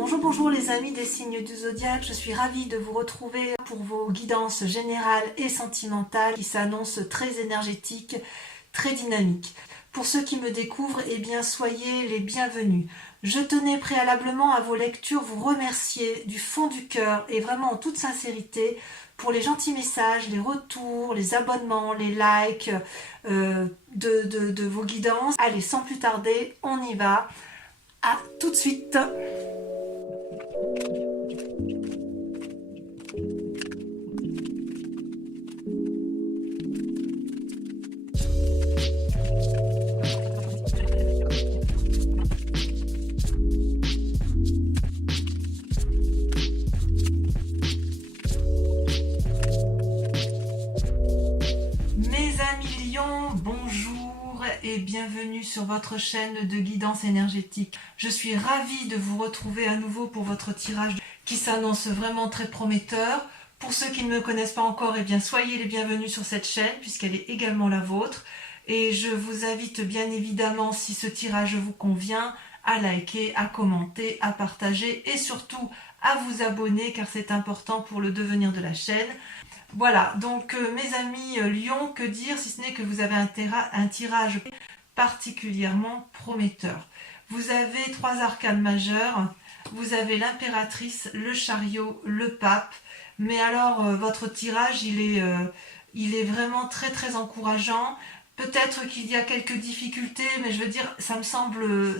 Bonjour les amis des signes du zodiaque, je suis ravie de vous retrouver pour vos guidances générales et sentimentales qui s'annoncent très énergétiques, très dynamiques. Pour ceux qui me découvrent, eh bien soyez les bienvenus. Je tenais préalablement à vos lectures vous remercier du fond du cœur et vraiment en toute sincérité pour les gentils messages, les retours, les abonnements, les likes de vos guidances. Allez, sans plus tarder, on y va. À tout de suite. Mes amis Lions, bonjour et bienvenue sur votre chaîne de guidance énergétique. Je suis ravie de vous retrouver à nouveau pour votre tirage qui s'annonce vraiment très prometteur. Pour ceux qui ne me connaissent pas encore, eh bien soyez les bienvenus sur cette chaîne puisqu'elle est également la vôtre. Et je vous invite bien évidemment, si ce tirage vous convient, à liker, à commenter, à partager et surtout à vous abonner car c'est important pour le devenir de la chaîne. Voilà, donc mes amis Lions, que dire si ce n'est que vous avez un tirage particulièrement prometteur. Vous avez trois arcanes majeurs, vous avez l'impératrice, le chariot, le pape, mais alors votre tirage il est vraiment très encourageant. Peut-être qu'il y a quelques difficultés, mais je veux dire, ça semble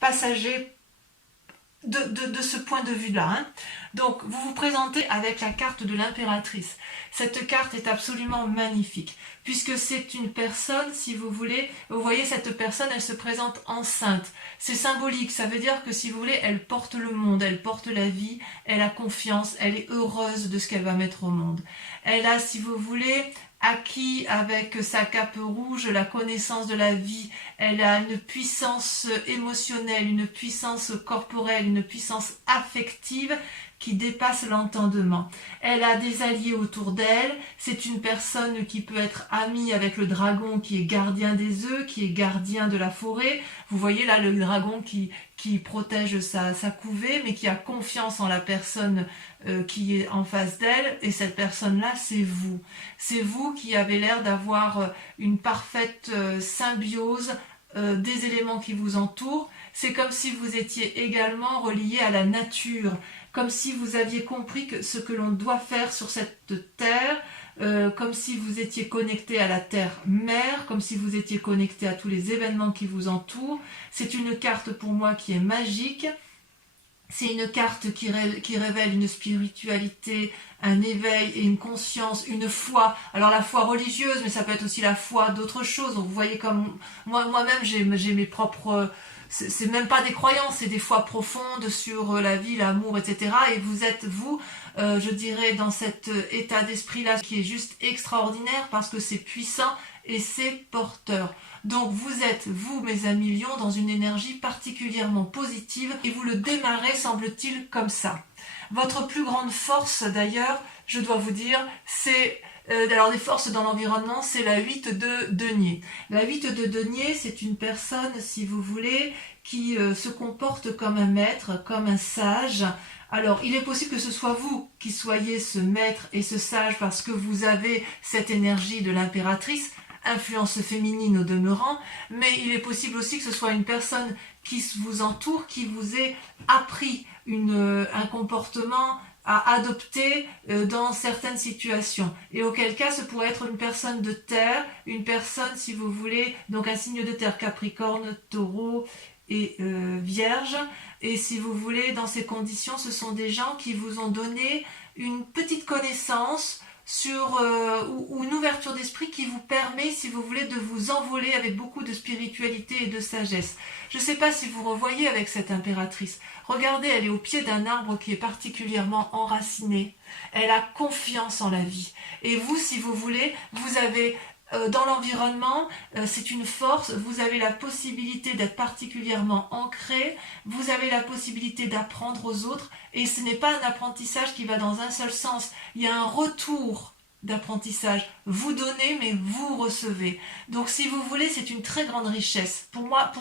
passager de ce point de vue-là. Hein. Donc, vous vous présentez avec la carte de l'impératrice. Cette carte est absolument magnifique, puisque c'est une personne, si vous voulez, vous voyez cette personne, elle se présente enceinte. C'est symbolique, ça veut dire que si vous voulez, elle porte le monde, elle porte la vie, elle a confiance, elle est heureuse de ce qu'elle va mettre au monde. Elle a, si vous voulez, acquis avec sa cape rouge la connaissance de la vie, elle a une puissance émotionnelle, une puissance corporelle, une puissance affective qui dépasse l'entendement. Elle a des alliés autour d'elle, c'est une personne qui peut être amie avec le dragon qui est gardien des œufs, qui est gardien de la forêt. Vous voyez là le dragon qui protège sa couvée, mais qui a confiance en la personne qui est en face d'elle, et cette personne-là, c'est vous. C'est vous qui avez l'air d'avoir une parfaite symbiose des éléments qui vous entourent. C'est comme si vous étiez également relié à la nature, comme si vous aviez compris ce que l'on doit faire sur cette terre, comme si vous étiez connecté à la terre-mère, comme si vous étiez connecté à tous les événements qui vous entourent. C'est une carte pour moi qui est magique. C'est une carte qui révèle une spiritualité, un éveil et une conscience, une foi. Alors la foi religieuse, mais ça peut être aussi la foi d'autres choses. Donc vous voyez comme moi-même j'ai mes propres... C'est même pas des croyances, c'est des foi profondes sur la vie, l'amour, etc. Et vous êtes, je dirais, dans cet état d'esprit-là qui est juste extraordinaire parce que c'est puissant et c'est porteur. Donc vous êtes, vous mes amis Lions, dans une énergie particulièrement positive et vous le démarrez, semble-t-il, comme ça. Votre plus grande force, d'ailleurs, je dois vous dire, c'est... alors des forces dans l'environnement, c'est la 8 de denier. La 8 de denier, c'est une personne, si vous voulez, qui se comporte comme un maître, comme un sage. Alors, il est possible que ce soit vous qui soyez ce maître et ce sage parce que vous avez cette énergie de l'impératrice, influence féminine au demeurant, mais il est possible aussi que ce soit une personne qui vous entoure, qui vous ait appris un comportement à adopter dans certaines situations. Et auquel cas, ce pourrait être une personne de terre, une personne, si vous voulez, donc un signe de terre, Capricorne, Taureau et Vierge. Et si vous voulez, dans ces conditions, ce sont des gens qui vous ont donné une petite connaissance sur ou une ouverture d'esprit qui vous permet, si vous voulez, de vous envoler avec beaucoup de spiritualité et de sagesse. Je ne sais pas si vous revoyez avec cette impératrice. Regardez, elle est au pied d'un arbre qui est particulièrement enraciné. Elle a confiance en la vie. Et vous, si vous voulez, vous avez... dans l'environnement, c'est une force, vous avez la possibilité d'être particulièrement ancré, vous avez la possibilité d'apprendre aux autres, et ce n'est pas un apprentissage qui va dans un seul sens, il y a un retour d'apprentissage. Vous donnez, mais vous recevez. Donc, si vous voulez, c'est une très grande richesse. Pour moi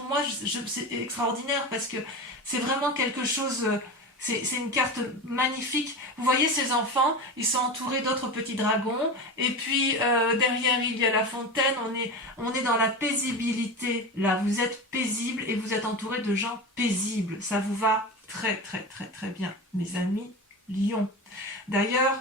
c'est extraordinaire parce que c'est vraiment quelque chose... C'est une carte magnifique. Vous voyez ces enfants, ils sont entourés d'autres petits dragons. Et puis derrière, il y a la fontaine. On est dans la paisibilité. Là, vous êtes paisible et vous êtes entouré de gens paisibles. Ça vous va très, très, très, très bien, mes amis Lion. D'ailleurs,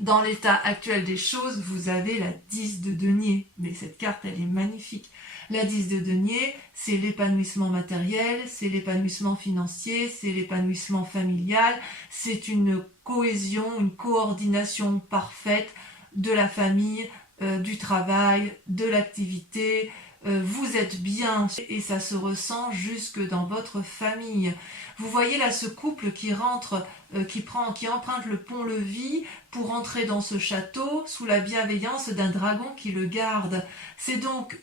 dans l'état actuel des choses, vous avez la 10 de denier. Mais cette carte, elle est magnifique. La 10 de denier, c'est l'épanouissement matériel, c'est l'épanouissement financier, c'est l'épanouissement familial, c'est une cohésion, une coordination parfaite de la famille, du travail, de l'activité. Vous êtes bien et ça se ressent jusque dans votre famille. Vous voyez là ce couple qui rentre, qui emprunte le pont-levis pour entrer dans ce château sous la bienveillance d'un dragon qui le garde. C'est donc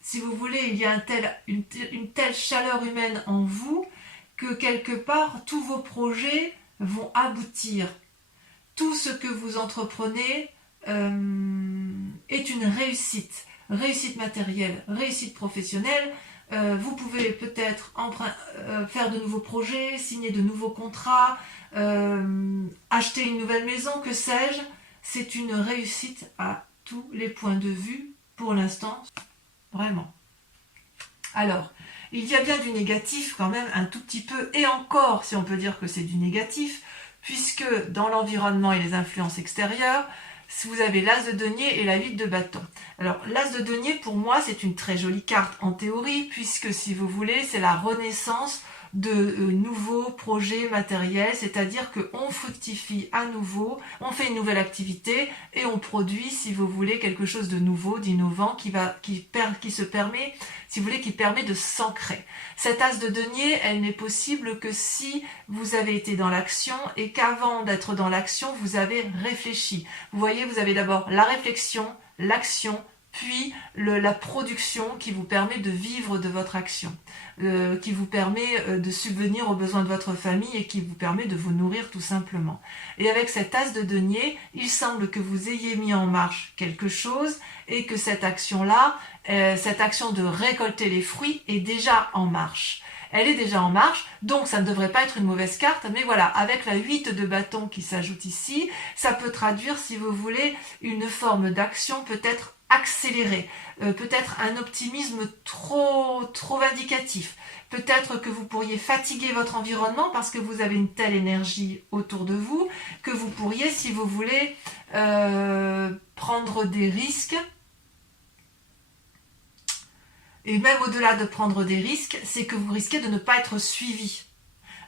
si vous voulez, il y a une telle chaleur humaine en vous que quelque part tous vos projets vont aboutir. Tout ce que vous entreprenez est une réussite. Réussite matérielle, réussite professionnelle, vous pouvez peut-être faire de nouveaux projets, signer de nouveaux contrats, acheter une nouvelle maison, que sais-je. C'est une réussite à tous les points de vue pour l'instant, vraiment. Alors, il y a bien du négatif quand même un tout petit peu, et encore si on peut dire que c'est du négatif, puisque dans l'environnement et les influences extérieures, vous avez l'as de denier et la 8 de bâton. Alors, l'as de denier, pour moi, c'est une très jolie carte en théorie, puisque, si vous voulez, c'est la renaissance de nouveaux projets matériels, c'est-à-dire qu'on fructifie à nouveau, on fait une nouvelle activité et on produit, si vous voulez, quelque chose de nouveau, d'innovant, qui se permet, si vous voulez, qui permet de s'ancrer. Cette as de denier, elle n'est possible que si vous avez été dans l'action et qu'avant d'être dans l'action, vous avez réfléchi. Vous voyez, vous avez d'abord la réflexion, l'action, puis la production qui vous permet de vivre de votre action, qui vous permet de subvenir aux besoins de votre famille et qui vous permet de vous nourrir tout simplement. Et avec cette as de denier, il semble que vous ayez mis en marche quelque chose et que cette action-là, cette action de récolter les fruits est déjà en marche. Elle est déjà en marche, donc ça ne devrait pas être une mauvaise carte, mais voilà, avec la 8 de bâton qui s'ajoute ici, ça peut traduire, si vous voulez, une forme d'action peut-être accélérée, peut-être un optimisme trop vindicatif, peut-être que vous pourriez fatiguer votre environnement parce que vous avez une telle énergie autour de vous, que vous pourriez, si vous voulez, prendre des risques. Et même au-delà de prendre des risques, c'est que vous risquez de ne pas être suivi.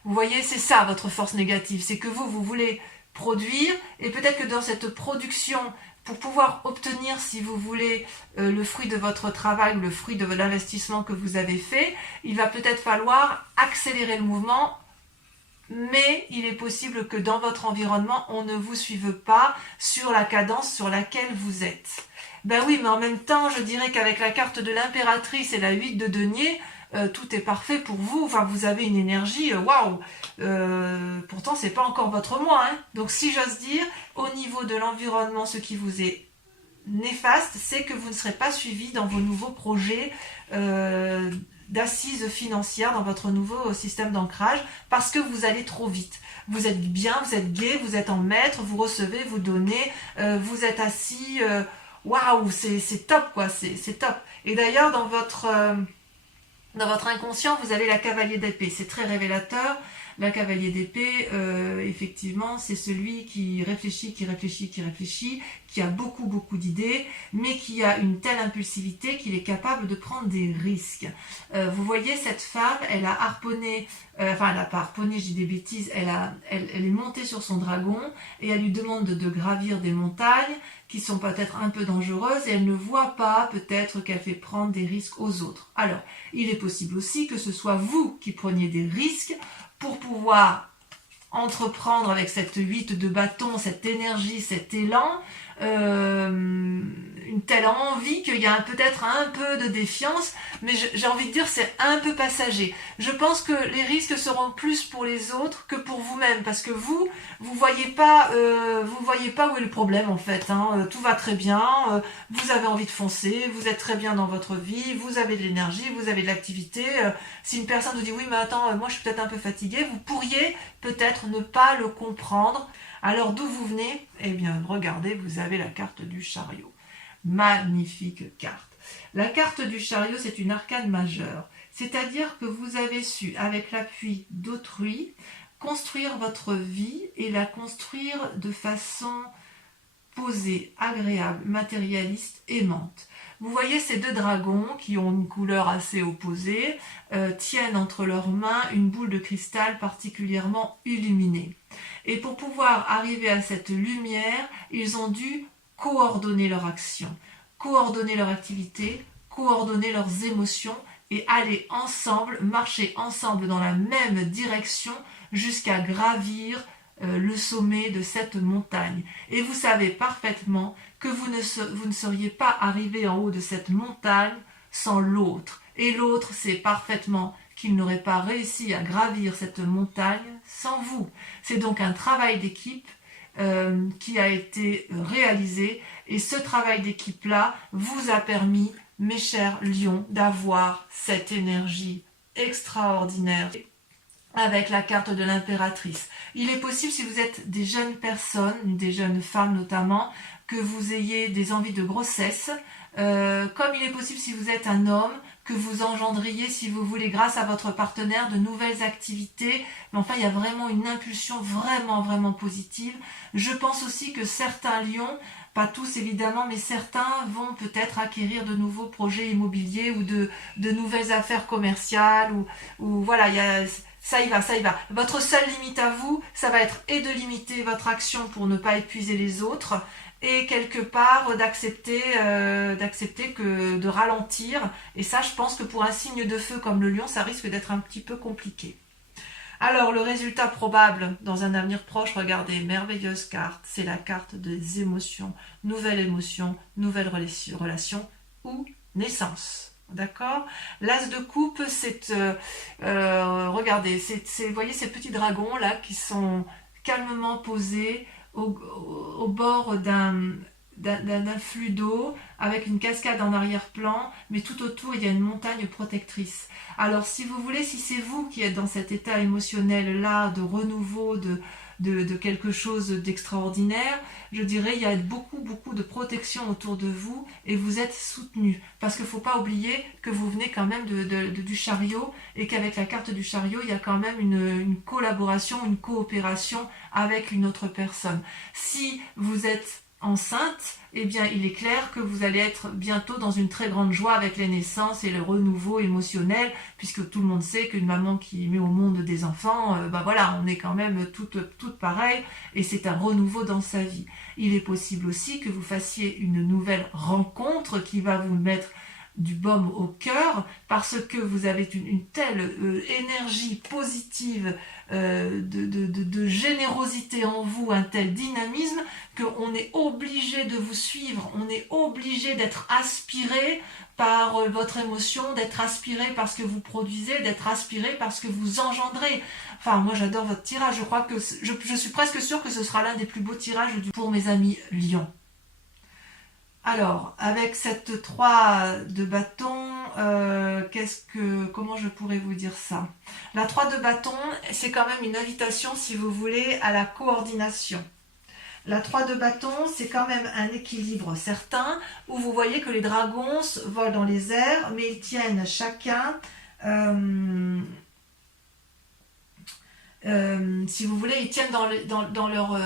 Vous voyez, c'est ça votre force négative, c'est que vous voulez produire, et peut-être que dans cette production, pour pouvoir obtenir, si vous voulez, le fruit de votre travail, le fruit de l'investissement que vous avez fait, il va peut-être falloir accélérer le mouvement, mais il est possible que dans votre environnement, on ne vous suive pas sur la cadence sur laquelle vous êtes. Ben oui, mais en même temps, je dirais qu'avec la carte de l'impératrice et la 8 de denier, tout est parfait pour vous. Enfin, vous avez une énergie, waouh. Pourtant, c'est pas encore votre moi. Hein. Donc, si j'ose dire, au niveau de l'environnement, ce qui vous est néfaste, c'est que vous ne serez pas suivi dans vos nouveaux projets d'assises financières, dans votre nouveau système d'ancrage, parce que vous allez trop vite. Vous êtes bien, vous êtes gai, vous êtes en maître, vous recevez, vous donnez, vous êtes assis... waouh, c'est top quoi, c'est top. Et d'ailleurs dans votre inconscient, vous avez la cavalier d'épée, c'est très révélateur. La cavalier d'épée, effectivement, c'est celui qui réfléchit, qui a beaucoup d'idées, mais qui a une telle impulsivité qu'il est capable de prendre des risques. Vous voyez, cette femme, elle a harponné, enfin elle n'a pas harponné, je dis des bêtises, elle est montée sur son dragon et elle lui demande de gravir des montagnes qui sont peut-être un peu dangereuses et elle ne voit pas peut-être qu'elle fait prendre des risques aux autres. Alors, il est possible aussi que ce soit vous qui preniez des risques pour pouvoir entreprendre avec cette 8 de bâton, cette énergie, cet élan, une une telle envie qu'il y a peut-être un peu de défiance, mais j'ai envie de dire c'est un peu passager. Je pense que les risques seront plus pour les autres que pour vous-même, parce que vous voyez pas où est le problème en fait. Hein. Tout va très bien, vous avez envie de foncer, vous êtes très bien dans votre vie, vous avez de l'énergie, vous avez de l'activité. Si une personne vous dit oui mais attends, moi je suis peut-être un peu fatiguée, vous pourriez peut-être ne pas le comprendre. Alors d'où vous venez? Eh bien regardez, vous avez la carte du chariot. Magnifique carte. La carte du chariot, c'est une arcane majeure. C'est-à-dire que vous avez su, avec l'appui d'autrui, construire votre vie et la construire de façon posée, agréable, matérialiste, aimante. Vous voyez ces deux dragons qui ont une couleur assez opposée, tiennent entre leurs mains une boule de cristal particulièrement illuminée. Et pour pouvoir arriver à cette lumière, ils ont dû coordonner leur action, coordonner leur activité, coordonner leurs émotions et aller ensemble, marcher ensemble dans la même direction jusqu'à gravir le sommet de cette montagne. Et vous savez parfaitement que vous ne seriez pas arrivé en haut de cette montagne sans l'autre. Et l'autre sait parfaitement qu'il n'aurait pas réussi à gravir cette montagne sans vous. C'est donc un travail d'équipe qui a été réalisé. Et ce travail d'équipe-là vous a permis, mes chers lions, d'avoir cette énergie extraordinaire avec la carte de l'impératrice. Il est possible, si vous êtes des jeunes personnes, des jeunes femmes notamment, que vous ayez des envies de grossesse, comme il est possible si vous êtes un homme, que vous engendriez, si vous voulez, grâce à votre partenaire, de nouvelles activités. Mais enfin, il y a vraiment une impulsion vraiment positive. Je pense aussi que certains lions, pas tous évidemment, mais certains vont peut-être acquérir de nouveaux projets immobiliers ou de nouvelles affaires commerciales, ou voilà, ça y va. Votre seule limite à vous, ça va être et de limiter votre action pour ne pas épuiser les autres, et quelque part d'accepter de ralentir. Et ça, je pense que pour un signe de feu comme le lion, ça risque d'être un petit peu compliqué. Alors, le résultat probable dans un avenir proche, regardez, merveilleuse carte, c'est la carte des émotions, nouvelle émotion, nouvelle relation ou naissance. D'accord? L'as de coupe, c'est, regardez, vous voyez ces petits dragons là qui sont calmement posés au bord d'un flux d'eau avec une cascade en arrière-plan, mais tout autour il y a une montagne protectrice. Alors si vous voulez, si c'est vous qui êtes dans cet état émotionnel là de renouveau, de quelque chose d'extraordinaire, je dirais il y a beaucoup de protection autour de vous et vous êtes soutenu, parce qu'il ne faut pas oublier que vous venez quand même du chariot, et qu'avec la carte du chariot il y a quand même une collaboration, une coopération avec une autre personne. Si vous êtes enceinte, eh bien il est clair que vous allez être bientôt dans une très grande joie avec les naissances et le renouveau émotionnel, puisque tout le monde sait qu'une maman qui met au monde des enfants, voilà, on est quand même toutes pareilles, et c'est un renouveau dans sa vie. Il est possible aussi que vous fassiez une nouvelle rencontre qui va vous mettre du baume au cœur, parce que vous avez une telle énergie positive, de générosité en vous, un tel dynamisme, qu'on est obligé de vous suivre, on est obligé d'être aspiré par votre émotion, d'être aspiré par ce que vous produisez, d'être aspiré par ce que vous engendrez. Enfin, moi j'adore votre tirage, je crois que je suis presque sûre que ce sera l'un des plus beaux tirages pour mes amis lions. Alors, avec cette 3 de bâton, comment je pourrais vous dire ça? La 3 de bâton, c'est quand même une invitation, si vous voulez, à la coordination. La 3 de bâton, c'est quand même un équilibre certain, où vous voyez que les dragons volent dans les airs, mais ils tiennent chacun, si vous voulez, ils tiennent dans leur...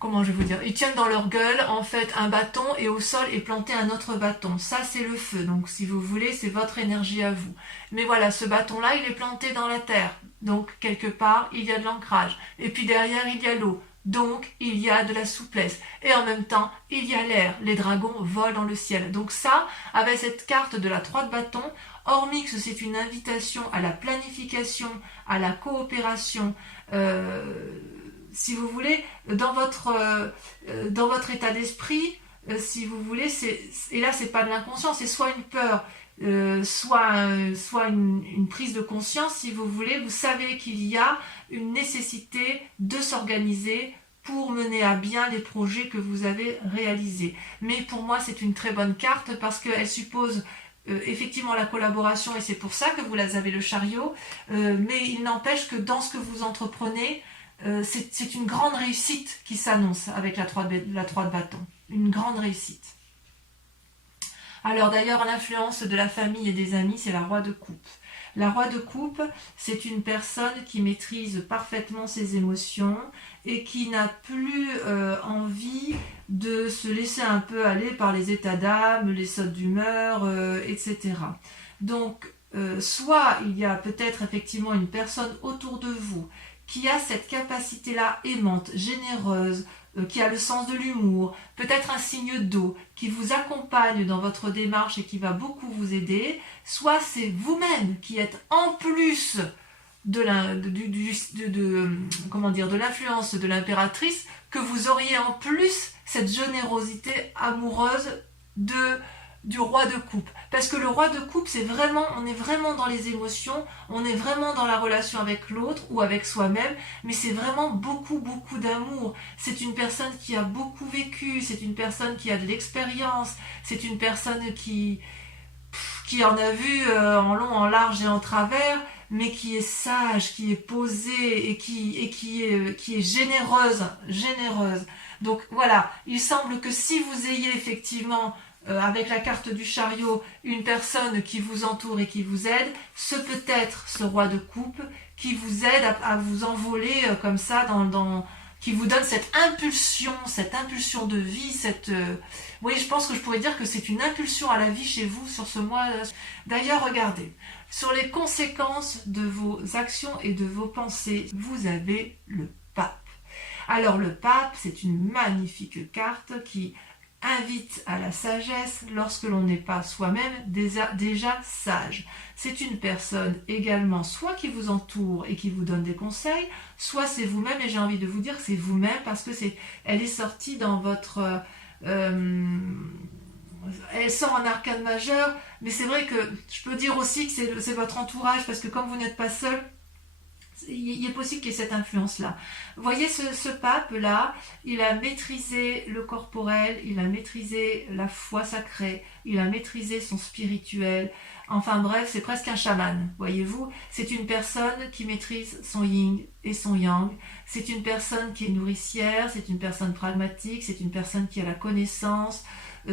comment je vais vous dire, ils tiennent dans leur gueule en fait un bâton, et au sol est planté un autre bâton. Ça c'est le feu, donc si vous voulez c'est votre énergie à vous. Mais voilà, ce bâton là il est planté dans la terre, donc quelque part il y a de l'ancrage. Et puis derrière il y a l'eau, donc il y a de la souplesse. Et en même temps il y a l'air, les dragons volent dans le ciel. Donc ça, avec cette carte de la 3 de bâton, hormis que c'est une invitation à la planification, à la coopération, si vous voulez, dans votre état d'esprit, si vous voulez, et là c'est pas de l'inconscient, c'est soit une peur, soit une prise de conscience, si vous voulez. Vous savez qu'il y a une nécessité de s'organiser pour mener à bien les projets que vous avez réalisés. Mais pour moi, c'est une très bonne carte parce qu'elle suppose effectivement la collaboration, et c'est pour ça que vous avez le chariot, mais il n'empêche que dans ce que vous entreprenez, c'est une grande réussite qui s'annonce avec la 3 de bâton. Une grande réussite. Alors d'ailleurs, l'influence de la famille et des amis, c'est la roi de coupe. La roi de coupe, c'est une personne qui maîtrise parfaitement ses émotions et qui n'a plus envie de se laisser un peu aller par les états d'âme, les sautes d'humeur, etc. Donc, soit il y a peut-être effectivement une personne autour de vous qui a cette capacité-là aimante, généreuse, qui a le sens de l'humour, peut-être un signe d'eau, qui vous accompagne dans votre démarche et qui va beaucoup vous aider, soit c'est vous-même qui êtes en plus de l'influence de l'impératrice, que vous auriez en plus cette générosité amoureuse du roi de coupe. Parce que le roi de coupe, on est vraiment dans les émotions, on est vraiment dans la relation avec l'autre ou avec soi-même, mais c'est vraiment beaucoup, beaucoup d'amour. C'est une personne qui a beaucoup vécu, c'est une personne qui a de l'expérience, c'est une personne qui en a vu en long, en large et en travers, mais qui est sage, qui est posée et qui est généreuse. Donc voilà, il semble que si vous ayez effectivement avec la carte du chariot, une personne qui vous entoure et qui vous aide, ce peut être ce roi de coupe qui vous aide à vous envoler comme ça, qui vous donne cette impulsion de vie, oui, je pense que je pourrais dire que c'est une impulsion à la vie chez vous sur ce mois. D'ailleurs, regardez, sur les conséquences de vos actions et de vos pensées, vous avez le pape. Alors le pape, c'est une magnifique carte qui invite à la sagesse lorsque l'on n'est pas soi-même déjà sage. C'est une personne également soit qui vous entoure et qui vous donne des conseils, soit c'est vous-même, et j'ai envie de vous dire que c'est vous-même parce que elle est sortie dans votre... elle sort en arcane majeur, mais c'est vrai que je peux dire aussi que c'est votre entourage, parce que comme vous n'êtes pas seul, il est possible qu'il y ait cette influence-là. Vous voyez, ce pape-là, il a maîtrisé le corporel, il a maîtrisé la foi sacrée, il a maîtrisé son spirituel. Enfin bref, c'est presque un chaman, voyez-vous. C'est une personne qui maîtrise son yin et son yang. C'est une personne qui est nourricière, c'est une personne pragmatique, c'est une personne qui a la connaissance,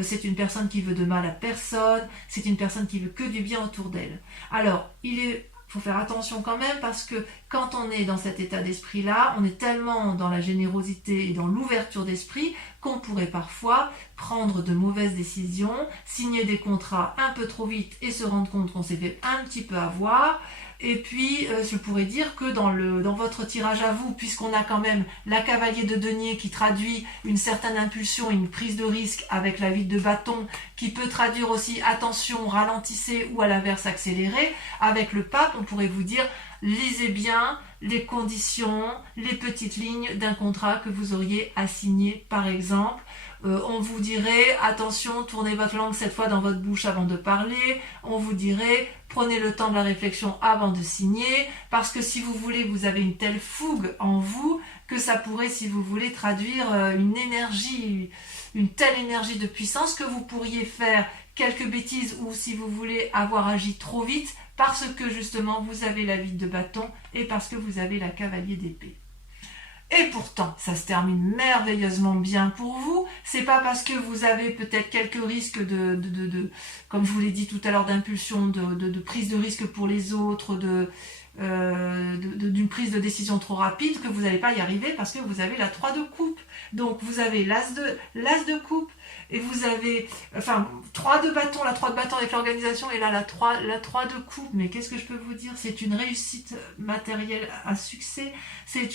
c'est une personne qui veut de mal à personne, c'est une personne qui veut que du bien autour d'elle. Alors, faut faire attention quand même, parce que quand on est dans cet état d'esprit-là, on est tellement dans la générosité et dans l'ouverture d'esprit qu'on pourrait parfois prendre de mauvaises décisions, signer des contrats un peu trop vite et se rendre compte qu'on s'est fait un petit peu avoir. Et puis, je pourrais dire que dans votre tirage à vous, puisqu'on a quand même la cavalier de denier qui traduit une certaine impulsion et une prise de risque, avec la 8 de bâton qui peut traduire aussi attention, ralentissez, ou à l'inverse accélérez, avec le pape, on pourrait vous dire lisez bien les conditions, les petites lignes d'un contrat que vous auriez à signer par exemple. On vous dirait attention, tournez votre langue 7 fois dans votre bouche avant de parler. On vous dirait prenez le temps de la réflexion avant de signer, parce que si vous voulez, vous avez une telle fougue en vous que ça pourrait, si vous voulez, traduire une telle énergie de puissance que vous pourriez faire quelques bêtises, ou si vous voulez avoir agi trop vite, parce que justement vous avez la 8 de bâton et parce que vous avez la cavalier d'épée. Et pourtant, ça se termine merveilleusement bien pour vous. C'est pas parce que vous avez peut-être quelques risques comme je vous l'ai dit tout à l'heure, d'impulsion, de prise de risque pour les autres, d'une prise de décision trop rapide, que vous n'allez pas y arriver, parce que vous avez la 3 de coupe. Donc vous avez l'as de coupe, et vous avez 3 de bâton, la 3 de bâton avec l'organisation, et là la 3 de coupe. Mais qu'est-ce que je peux vous dire? C'est une réussite matérielle à succès, c'est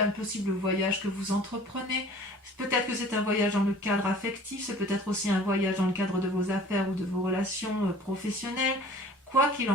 un possible voyage que vous entreprenez. Peut-être que c'est un voyage dans le cadre affectif, c'est peut-être aussi un voyage dans le cadre de vos affaires ou de vos relations professionnelles. Quoi qu'il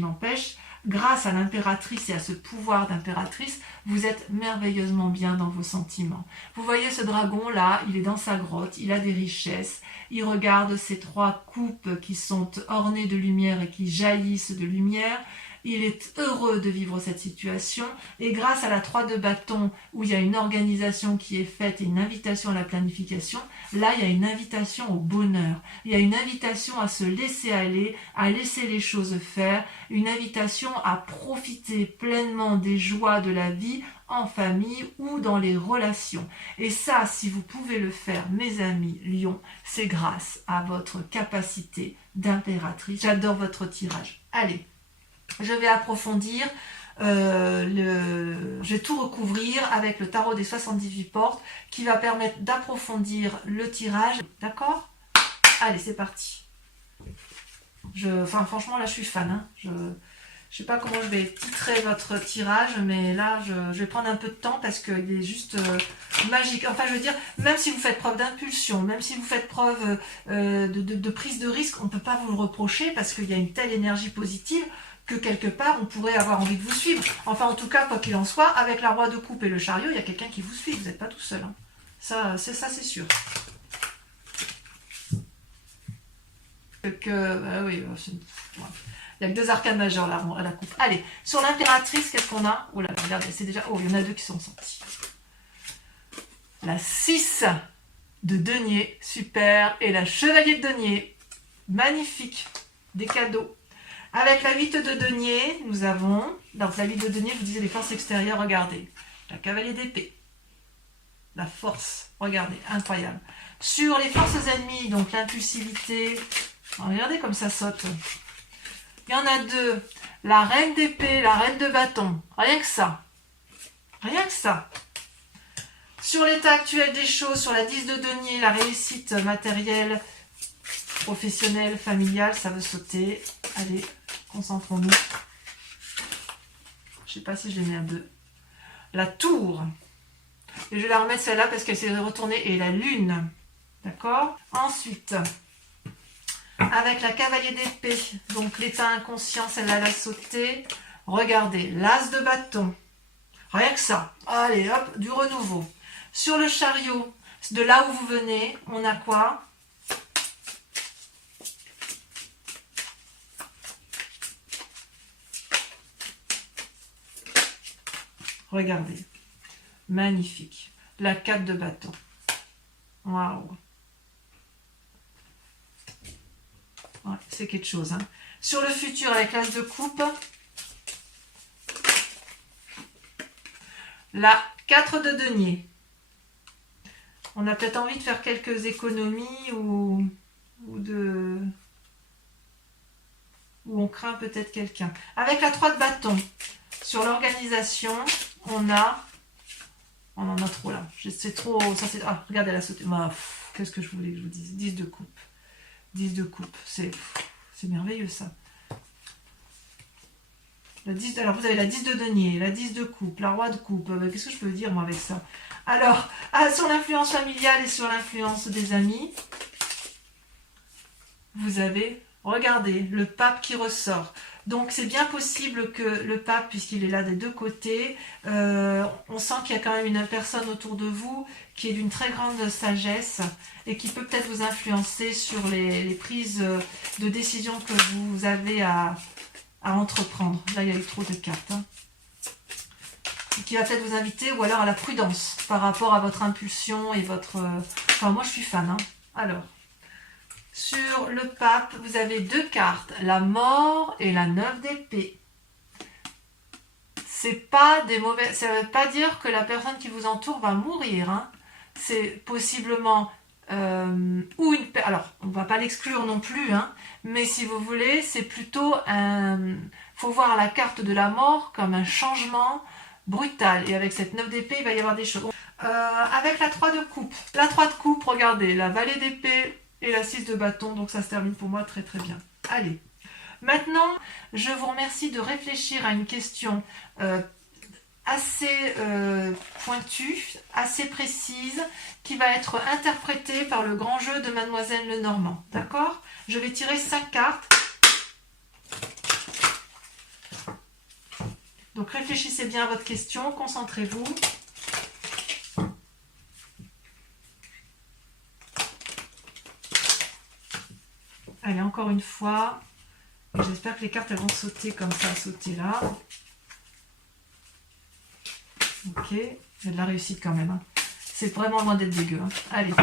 n'empêche, grâce à l'impératrice et à ce pouvoir d'impératrice, vous êtes merveilleusement bien dans vos sentiments. Vous voyez ce dragon-là, il est dans sa grotte, il a des richesses, il regarde ces 3 coupes qui sont ornées de lumière et qui jaillissent de lumière. Il est heureux de vivre cette situation et grâce à la 3 de bâton où il y a une organisation qui est faite et une invitation à la planification, là il y a une invitation au bonheur, il y a une invitation à se laisser aller, à laisser les choses faire, une invitation à profiter pleinement des joies de la vie en famille ou dans les relations. Et ça, si vous pouvez le faire, mes amis Lion, c'est grâce à votre capacité d'impératrice. J'adore votre tirage. Allez, je vais approfondir, je vais tout recouvrir avec le tarot des 78 portes qui va permettre d'approfondir le tirage. D'accord? Allez, c'est parti. Franchement, là, je suis fan. Hein. Je ne sais pas comment je vais titrer votre tirage, mais là, je vais prendre un peu de temps parce qu'il est juste magique. Enfin, je veux dire, même si vous faites preuve d'impulsion, même si vous faites preuve de prise de risque, on ne peut pas vous le reprocher parce qu'il y a une telle énergie positive que quelque part, on pourrait avoir envie de vous suivre. Enfin, en tout cas, quoi qu'il en soit, avec la roi de coupe et le chariot, il y a quelqu'un qui vous suit. Vous n'êtes pas tout seul. Hein. Ça, c'est sûr. Oui, il n'y a que 2 arcanes majeures là, à la coupe. Allez, sur l'impératrice, qu'est-ce qu'on a? Oh là là, regardez, c'est déjà... Oh, il y en a 2 qui sont sortis. La 6 de denier, super. Et la chevalier de denier, magnifique. Des cadeaux. Avec la 8 de denier, nous avons... Donc la 8 de denier, je vous disais les forces extérieures, regardez. La cavalier d'épée. La force, regardez, incroyable. Sur les forces ennemies, donc l'impulsivité... Regardez comme ça saute. Il y en a 2. La reine d'épée, la reine de bâton. Rien que ça. Rien que ça. Sur l'état actuel des choses, sur la 10 de denier, la réussite matérielle, professionnelle, familiale, ça veut sauter. Allez, concentrons-nous. Je ne sais pas si je les mets à 2. La tour. Et je vais la remettre celle-là parce qu'elle s'est retournée. Et la lune. D'accord? Ensuite... Avec la cavalier d'épée, donc l'état inconscient, celle-là, elle a sauté. Regardez, l'as de bâton. Rien que ça. Allez, hop, du renouveau. Sur le chariot, de là où vous venez, on a quoi? Regardez. Magnifique. La 4 de bâton. Waouh. Ouais, c'est quelque chose. Hein. Sur le futur, avec l'as de coupe, la 4 de denier. On a peut-être envie de faire quelques économies ou on craint peut-être quelqu'un. Avec la 3 de bâton, sur l'organisation, on en a trop là. C'est trop... Ça, ah, regardez, elle a sauté. Qu'est-ce que je voulais que je vous dise? 10 de coupe. 10 de coupe, c'est merveilleux ça. La 10, alors vous avez la 10 de denier, la 10 de coupe, la roi de coupe. Qu'est-ce que je peux dire moi avec ça? Alors, sur l'influence familiale et sur l'influence des amis, vous avez, regardez, le pape qui ressort. Donc c'est bien possible que le pape, puisqu'il est là des 2 côtés, on sent qu'il y a quand même une personne autour de vous qui est d'une très grande sagesse et qui peut peut-être vous influencer sur les prises de décision que vous avez à entreprendre. Là, il y a eu trop de cartes. Hein. Qui va peut-être vous inviter ou alors à la prudence par rapport à votre impulsion et votre... Enfin, moi, je suis fan. Hein. Alors... Sur le pape, vous avez 2 cartes, la mort et la 9 d'épée. C'est pas des mauvais... Ça ne veut pas dire que la personne qui vous entoure va mourir. Hein. C'est possiblement... ou une... Alors, on ne va pas l'exclure non plus, hein, mais si vous voulez, c'est plutôt un... Il faut voir la carte de la mort comme un changement brutal. Et avec cette 9 d'épée, il va y avoir des choses. Avec la 3 de coupe. La 3 de coupe, regardez, la vallée d'épée... Et la 6 de bâton, donc ça se termine pour moi très très bien. Allez, maintenant, je vous remercie de réfléchir à une question assez pointue, assez précise, qui va être interprétée par le grand jeu de Mademoiselle Lenormand. D'accord? Je vais tirer 5 cartes Donc réfléchissez bien à votre question, concentrez-vous. Allez, encore une fois. J'espère que les cartes elles vont sauter comme ça, sauter là. Ok, il y a de la réussite quand même. Hein. C'est vraiment loin d'être dégueu. Hein. Allez,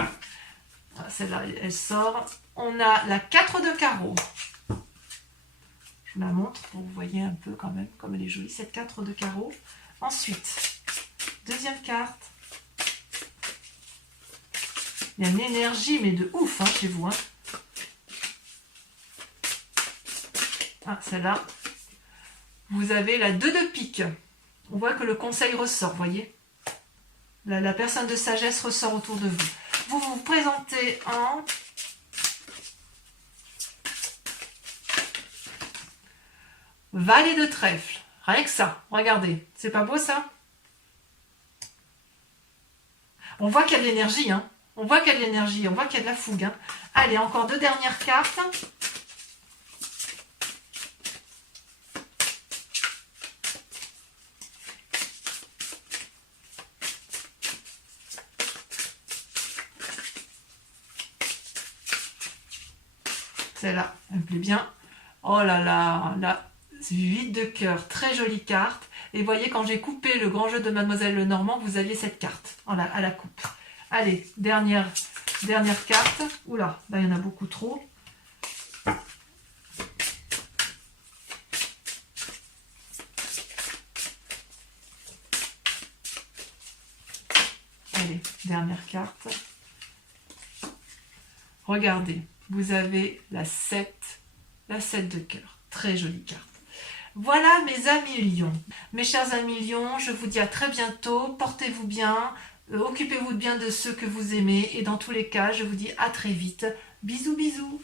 celle-là, elle sort. On a la 4 de carreau. Je vous la montre pour que vous voyez un peu quand même comme elle est jolie, cette 4 de carreau. Ensuite, deuxième carte. Il y a une énergie, mais de ouf hein, chez vous. Hein. Ah, celle-là. Vous avez la 2 de pique. On voit que le conseil ressort, voyez. La personne de sagesse ressort autour de vous. Vous vous présentez en valet de trèfle. Rien que ça, regardez. C'est pas beau ça? On voit qu'il y a de l'énergie, hein. On voit qu'il y a de l'énergie, on voit qu'il y a de la fougue. Hein. Allez, encore 2 dernières cartes. Celle-là, elle me plaît bien. Oh là là, là, c'est 8 de cœur, très jolie carte. Et voyez, quand j'ai coupé le grand jeu de Mademoiselle Lenormand, vous aviez cette carte à la coupe. Allez, dernière carte. Oula, là, il y en a beaucoup trop. Allez, dernière carte. Regardez. Vous avez la 7 de cœur. Très jolie carte. Voilà mes amis lions. Mes chers amis lions, je vous dis à très bientôt. Portez-vous bien. Occupez-vous bien de ceux que vous aimez. Et dans tous les cas, je vous dis à très vite. Bisous, bisous.